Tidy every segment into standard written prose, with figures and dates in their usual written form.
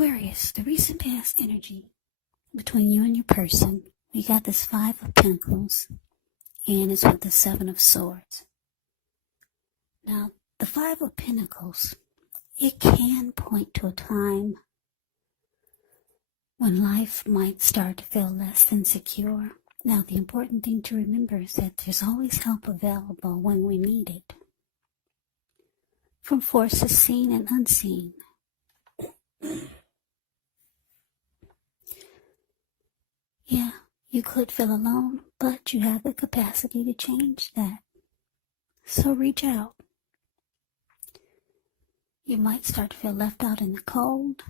Aquarius, the recent past energy between you and your person, we got this Five of Pentacles, and it's with the Seven of Swords. Now, the Five of Pentacles, it can point to a time when life might start to feel less than secure. Now, the important thing to remember is that there's always help available when we need it, from forces seen and unseen. Yeah, you could feel alone, but you have the capacity to change that. So reach out. You might start to feel left out in the cold,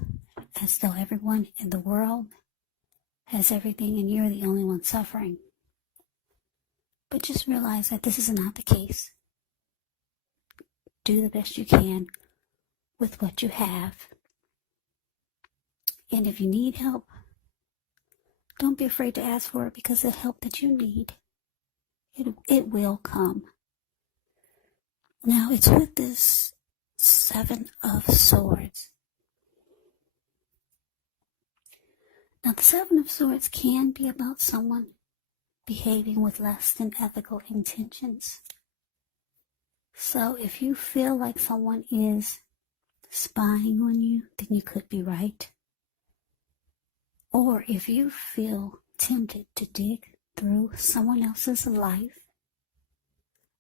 as though everyone in the world has everything and you're the only one suffering. But just realize that this is not the case. Do the best you can with what you have. And if you need help, don't be afraid to ask for it, because the help that you need, it will come. Now, it's with this Seven of Swords. Now, the Seven of Swords can be about someone behaving with less than ethical intentions. So if you feel like someone is spying on you, then you could be right. Or if you feel tempted to dig through someone else's life,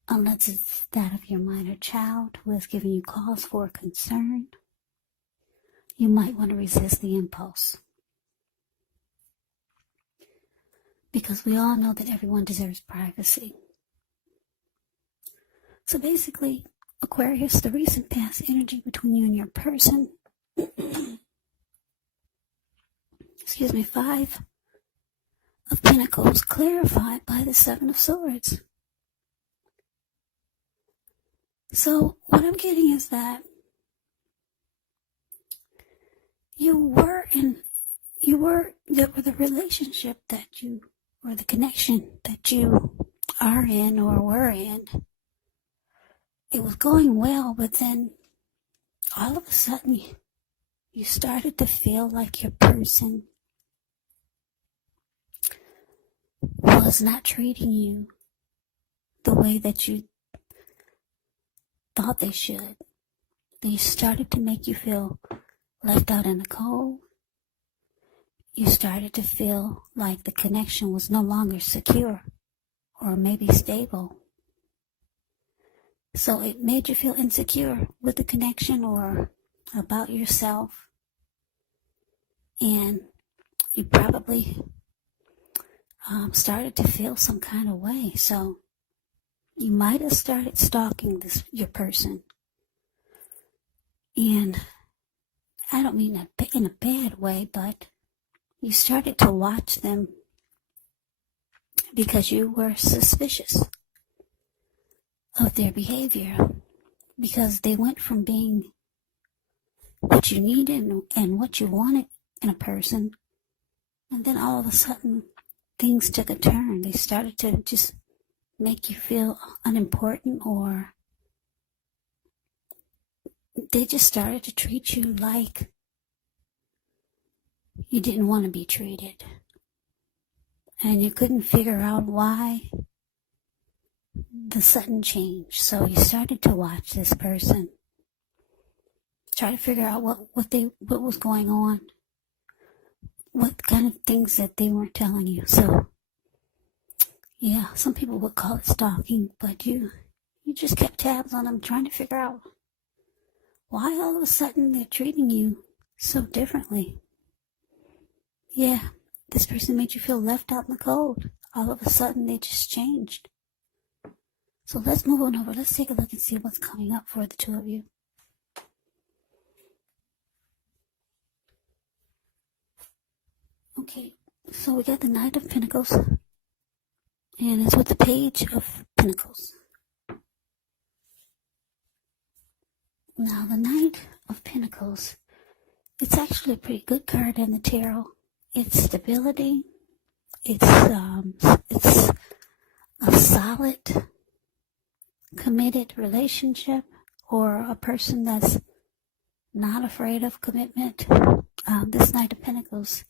unless it's that of your minor child who has given you cause for concern, you might want to resist the impulse. Because we all know that everyone deserves privacy. So basically, Aquarius, the recent past energy between you and your person, Five of Pentacles, clarified by the Seven of Swords. So what I'm getting is that the relationship that you, or the connection that you are in or were in, it was going well, but then all of a sudden you started to feel like your person was not treating you the way that you thought they should. They started to make you feel left out in the cold. You started to feel like the connection was no longer secure or maybe stable. So it made you feel insecure with the connection or about yourself. And you probably started to feel some kind of way. So you might have started stalking your person. And I don't mean that in a bad way, but you started to watch them because you were suspicious of their behavior, because they went from being what you needed and what you wanted in a person, and then all of a sudden things took a turn. They started to just make you feel unimportant, or they just started to treat you like you didn't want to be treated. And you couldn't figure out why the sudden change. So you started to watch this person, try to figure out what was going on, what kind of things that they weren't telling you. So yeah, some people would call it stalking, but you just kept tabs on them, trying to figure out why all of a sudden they're treating you so differently. Yeah, this person made you feel left out in the cold. All of a sudden they just changed. So let's move on over. Let's take a look and see what's coming up for the two of you. Okay, so we got the Knight of Pentacles, and it's with the Page of Pentacles. Now, the Knight of Pentacles, it's actually a pretty good card in the tarot. It's stability. It's a solid, committed relationship, or a person that's not afraid of commitment. This Knight of Pentacles,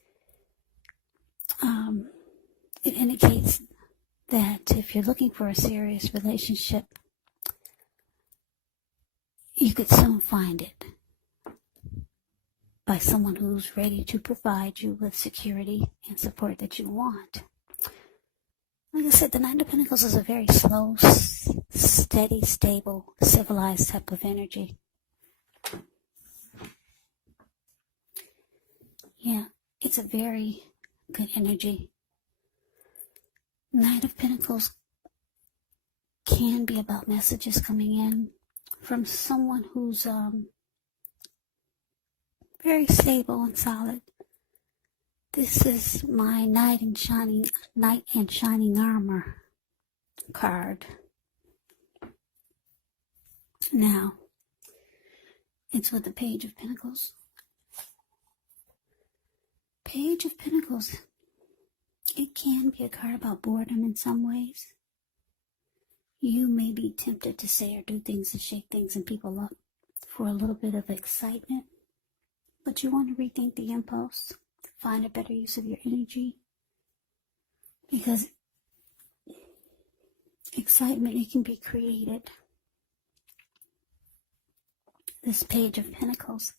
it indicates that if you're looking for a serious relationship, you could soon find it by someone who's ready to provide you with security and support that you want. Like I said, the Knight of Pentacles is a very slow, steady, stable, civilized type of energy. Yeah, it's a very good energy. Knight of Pentacles can be about messages coming in from someone who's very stable and solid. This is my Knight in Shining Armor card. Now, it's with the Page of Pentacles. Page of Pentacles, it can be a card about boredom in some ways. You may be tempted to say or do things and shake things and people up for a little bit of excitement, but you want to rethink the impulse, find a better use of your energy, because excitement, it can be created. This Page of Pentacles,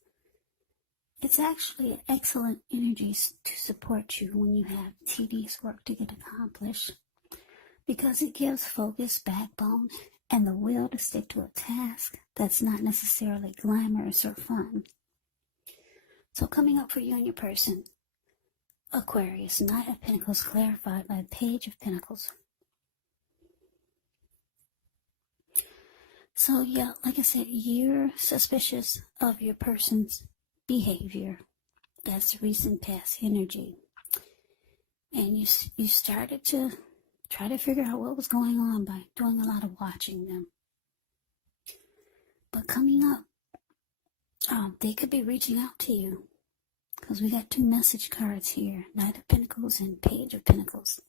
it's actually an excellent energy to support you when you have tedious work to get accomplished, because it gives focus, backbone, and the will to stick to a task that's not necessarily glamorous or fun. So coming up for you and your person, Aquarius, Knight of Pentacles clarified by the Page of Pentacles. So yeah, like I said, you're suspicious of your person's behavior. That's recent past energy. And you started to try to figure out what was going on by doing a lot of watching them. But coming up, they could be reaching out to you, because we got two message cards here, Knight of Pentacles and Page of Pentacles.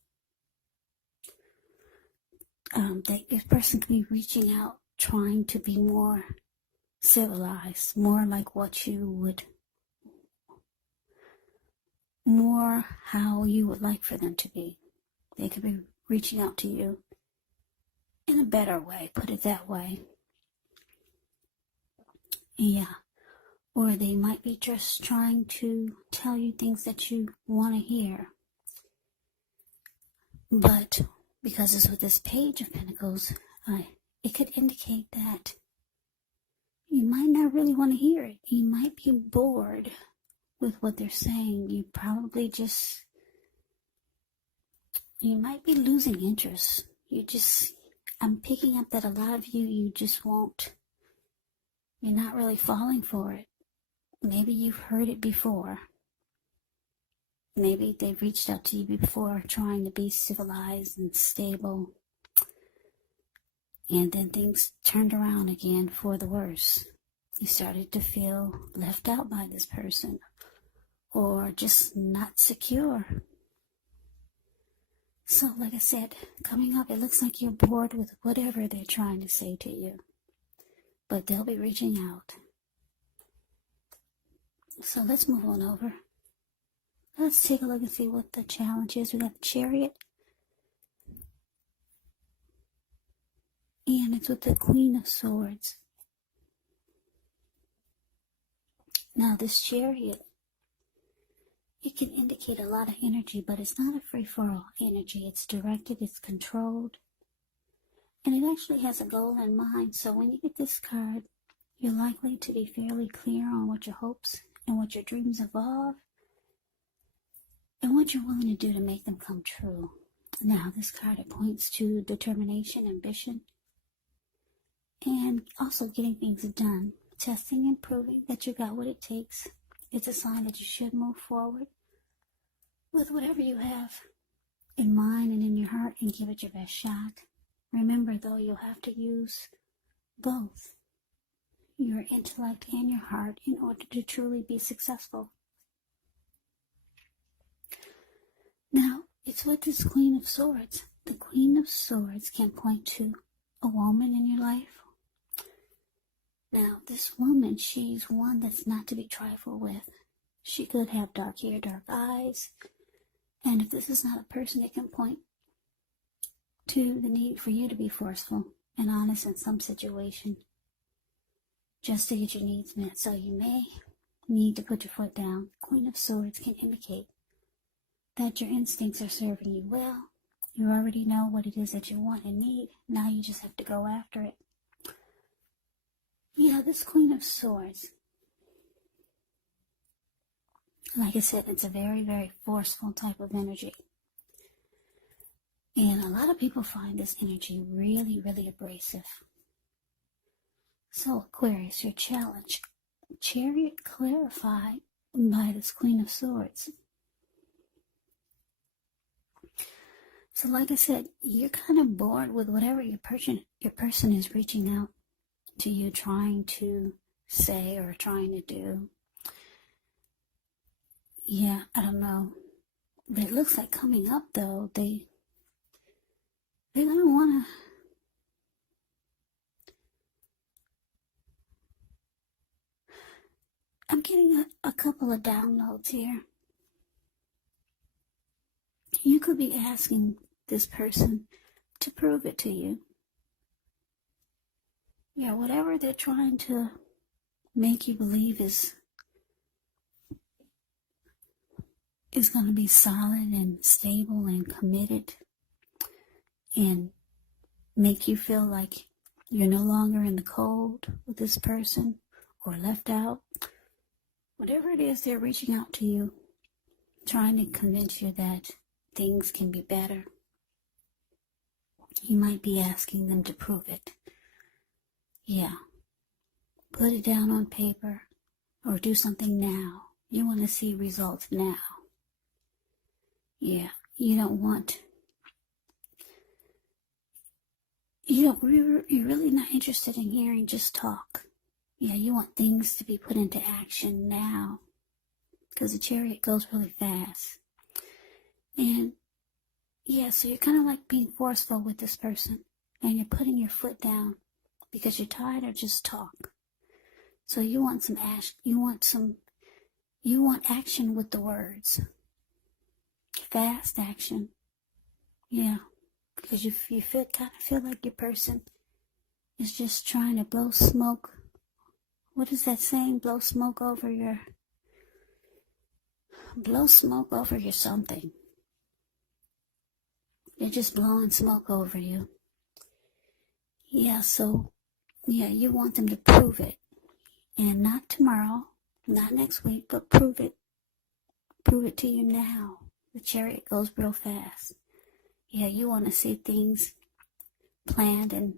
This person could be reaching out, trying to be more civilized, more like what you would, more how you would like for them to be. They could be reaching out to you in a better way, put it that way. Yeah. Or they might be just trying to tell you things that you want to hear. But because it's with this Page of Pentacles, it could indicate that you might not really want to hear it. You might be bored with what they're saying. You might be losing interest. I'm picking up that a lot of you just won't. You're not really falling for it. Maybe you've heard it before. Maybe they've reached out to you before trying to be civilized and stable. And then things turned around again for the worse. You started to feel left out by this person, or just not secure. So like I said, coming up, it looks like you're bored with whatever they're trying to say to you. But they'll be reaching out. So let's move on over. Let's take a look and see what the challenge is. We got the Chariot. And it's with the Queen of Swords. Now this Chariot, it can indicate a lot of energy, but it's not a free-for-all energy. It's directed, it's controlled, and it actually has a goal in mind. So when you get this card, you're likely to be fairly clear on what your hopes and what your dreams involve, and what you're willing to do to make them come true. Now this card, it points to determination, ambition, and also getting things done. Testing and proving that you got what it takes. It's a sign that you should move forward with whatever you have in mind and in your heart and give it your best shot. Remember though, you'll have to use both your intellect and your heart in order to truly be successful. Now, it's with this Queen of Swords. The Queen of Swords can point to a woman in your life, Now, this woman, she's one that's not to be trifled with. She could have dark hair, dark eyes. And if this is not a person, it can point to the need for you to be forceful and honest in some situation just to get your needs met. So you may need to put your foot down. Queen of Swords can indicate that your instincts are serving you well. You already know what it is that you want and need. Now you just have to go after it. Yeah, this Queen of Swords, like I said, it's a very, very forceful type of energy. And a lot of people find this energy really, really abrasive. So, Aquarius, your challenge. Chariot clarified by this Queen of Swords. So, like I said, you're kind of bored with whatever your person is reaching out to you, trying to say or trying to do. Yeah, I don't know. But it looks like coming up, though, they're going to want to... I'm getting a couple of downloads here. You could be asking this person to prove it to you. Yeah, whatever they're trying to make you believe is going to be solid and stable and committed and make you feel like you're no longer in the cold with this person or left out. Whatever it is, they're reaching out to you, trying to convince you that things can be better. You might be asking them to prove it. Yeah. Put it down on paper or do something now. You want to see results now. Yeah. You're really not interested in hearing just talk. Yeah, you want things to be put into action now. Because the Chariot goes really fast. And yeah, so you're kind of like being forceful with this person. And you're putting your foot down because you're tired of just talk. So you want some action. You want action with the words. Fast action. Yeah. Because you kind of feel like your person is just trying to blow smoke. What is that saying? Blow smoke over your something. They're just blowing smoke over you. Yeah, so, yeah, you want them to prove it. And not tomorrow, not next week, but prove it. Prove it to you now. The Chariot goes real fast. Yeah, you want to see things planned and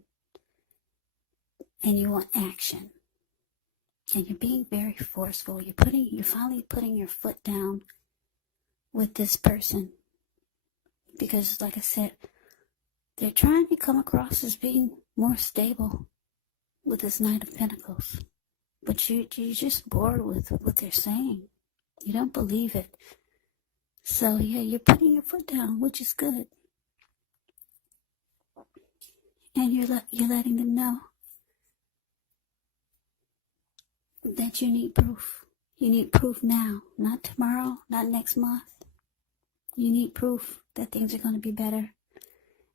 you want action. And you're being very forceful. You're finally putting your foot down with this person. Because, like I said, they're trying to come across as being more stable with this Knight of Pentacles. But you're just bored with what they're saying. You don't believe it. So, yeah, you're putting your foot down, which is good. And you're letting them know that you need proof. You need proof now, not tomorrow, not next month. You need proof that things are going to be better.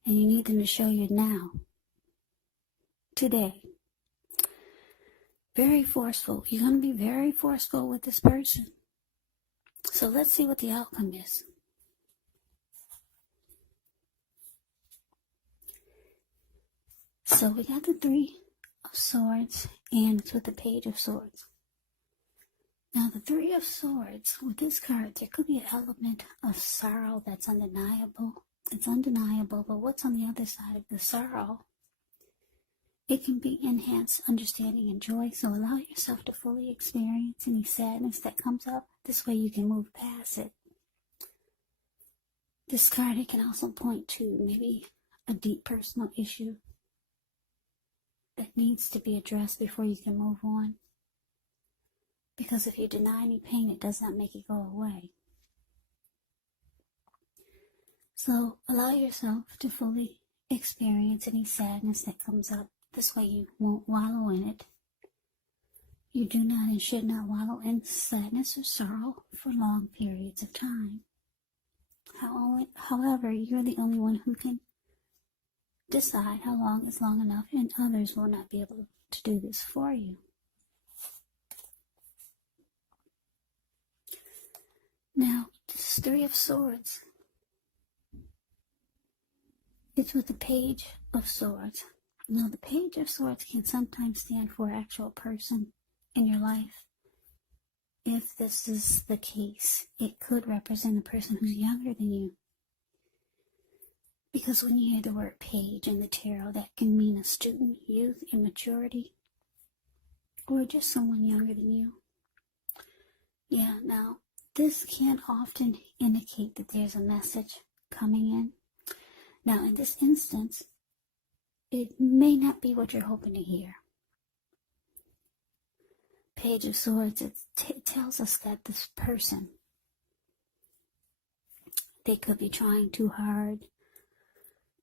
And you need them to show you now. Today. Very forceful. You're going to be very forceful with this person. So let's see what the outcome is. So we got the Three of Swords, and it's with the Page of Swords. Now the Three of Swords, with this card, there could be an element of sorrow that's undeniable. It's undeniable, but what's on the other side of the sorrow? It can be enhanced understanding and joy, so allow yourself to fully experience any sadness that comes up. This way you can move past it. This card, it can also point to maybe a deep personal issue that needs to be addressed before you can move on. Because if you deny any pain, it does not make it go away. So allow yourself to fully experience any sadness that comes up. This way you won't wallow in it. You do not and should not wallow in sadness or sorrow for long periods of time. However, you're the only one who can decide how long is long enough, and others will not be able to do this for you. Now, this Three of Swords. It's with the Page of Swords. Now, the Page of Swords can sometimes stand for an actual person in your life. If this is the case, it could represent a person who's younger than you. Because when you hear the word page in the tarot, that can mean a student, youth, immaturity, or just someone younger than you. Yeah, now, this can often indicate that there's a message coming in. Now, in this instance, it may not be what you're hoping to hear. Page of Swords, it tells us that this person, they could be trying too hard,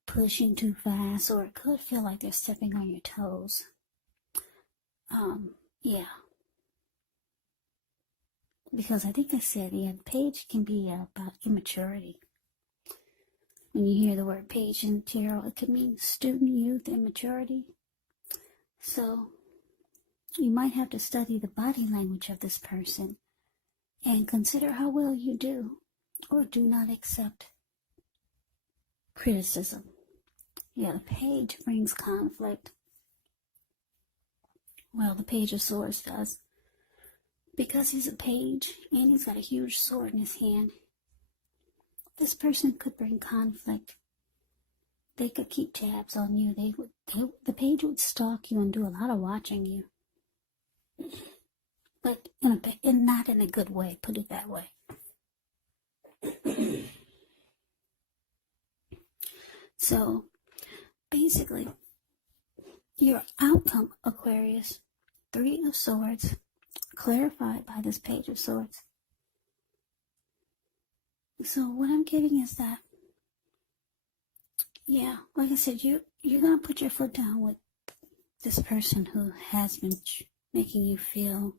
pushing too fast, or it could feel like they're stepping on your toes. Yeah. Because I think I said, the page can be about immaturity. When you hear the word page in tarot, it could mean student, youth, immaturity. So, you might have to study the body language of this person and consider how well you do or do not accept criticism. Yeah, the page brings conflict. Well, the Page of Swords does. Because he's a page and he's got a huge sword in his hand, this person could bring conflict. They could keep tabs on you. The page would stalk you and do a lot of watching you. But not in a good way, put it that way. So, basically, your outcome, Aquarius, Three of Swords, clarified by this Page of Swords. So what I'm getting is that, yeah, like I said, you're going to put your foot down with this person who has been making you feel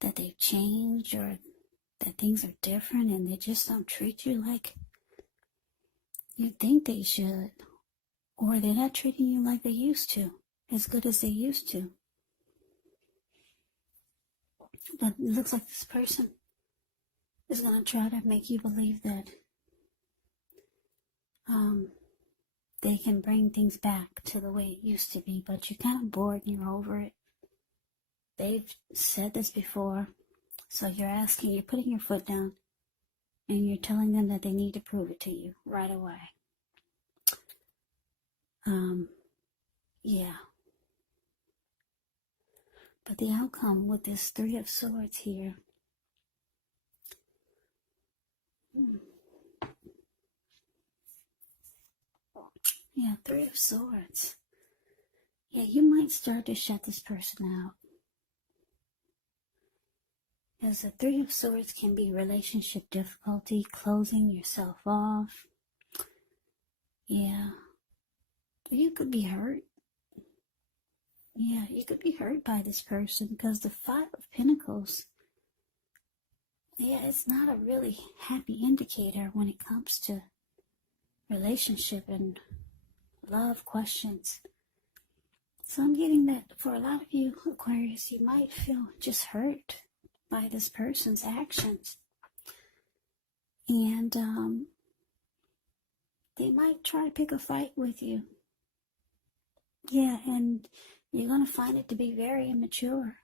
that they've changed or that things are different and they just don't treat you like you think they should, or they're not treating you like they used to, as good as they used to. But it looks like this person is going to try to make you believe that they can bring things back to the way it used to be, but you're kind of bored and you're over it. They've said this before, so you're putting your foot down, and you're telling them that they need to prove it to you right away. Yeah. But the outcome with this Three of Swords here, yeah, Three of Swords. Yeah, you might start to shut this person out. As the Three of Swords can be relationship difficulty, closing yourself off. Yeah. You could be hurt. Yeah, you could be hurt by this person because the Five of Pentacles, yeah, it's not a really happy indicator when it comes to relationship and love questions. So I'm getting that for a lot of you, Aquarius, you might feel just hurt by this person's actions. And they might try to pick a fight with you. Yeah, and you're going to find it to be very immature.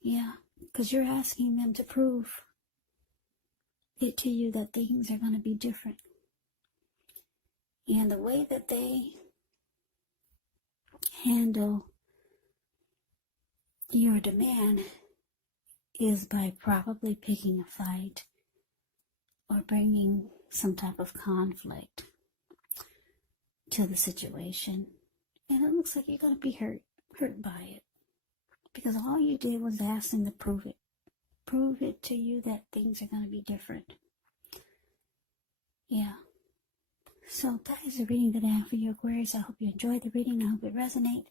Yeah, because you're asking them to prove it to you that things are going to be different. And the way that they handle your demand is by probably picking a fight or bringing some type of conflict to the situation. And it looks like you're going to be hurt by it. Because all you did was ask them to prove it. Prove it to you that things are going to be different. Yeah. So that is the reading that I have for you, Aquarius. I hope you enjoyed the reading. I hope it resonated.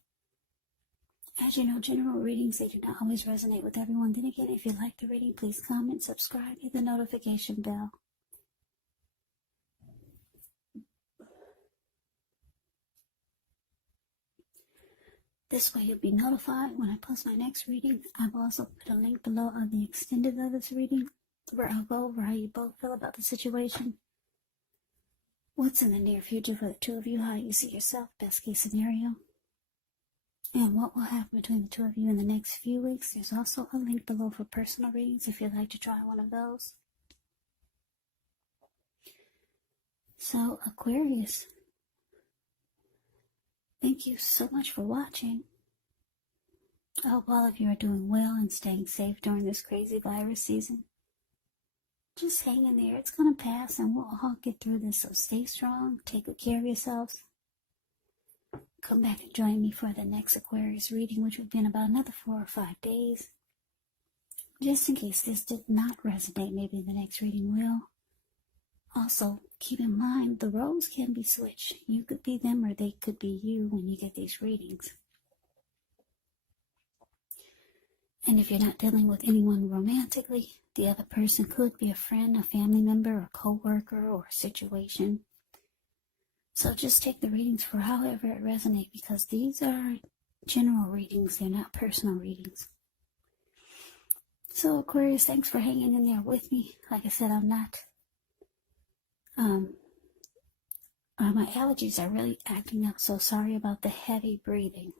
As you know, general readings, they do not always resonate with everyone. Then again, if you like the reading, please comment, subscribe, hit the notification bell. This way you'll be notified when I post my next reading. I've also put a link below of the extended of this reading, where I'll go over how you both feel about the situation. What's in the near future for the two of you, how you see yourself, best case scenario. And what will happen between the two of you in the next few weeks. There's also a link below for personal readings if you'd like to try one of those. So, Aquarius, thank you so much for watching. I hope all of you are doing well and staying safe during this crazy virus season. Just hang in there. It's going to pass and we'll all get through this. So stay strong. Take good care of yourselves. Come back and join me for the next Aquarius reading, which will be in about another 4 or 5 days. Just in case this did not resonate, maybe the next reading will. Also, keep in mind, the roles can be switched. You could be them or they could be you when you get these readings. And if you're not dealing with anyone romantically, the other person could be a friend, a family member, a co-worker, or a situation. So just take the readings for however it resonates, because these are general readings. They're not personal readings. So Aquarius, thanks for hanging in there with me. Like I said, I'm not... my allergies are really acting up, so sorry about the heavy breathing.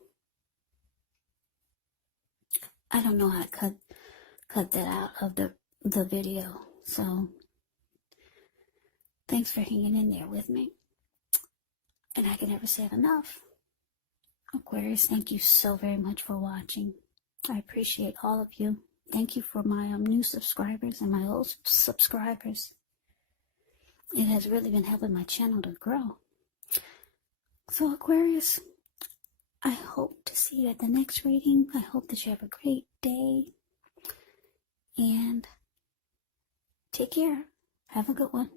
I don't know how to cut that out of the video. So thanks for hanging in there with me. And I can never say it enough. Aquarius, thank you so very much for watching. I appreciate all of you. Thank you for my new subscribers and my old subscribers. It has really been helping my channel to grow. So Aquarius, I hope to see you at the next reading. I hope that you have a great day. And take care. Have a good one.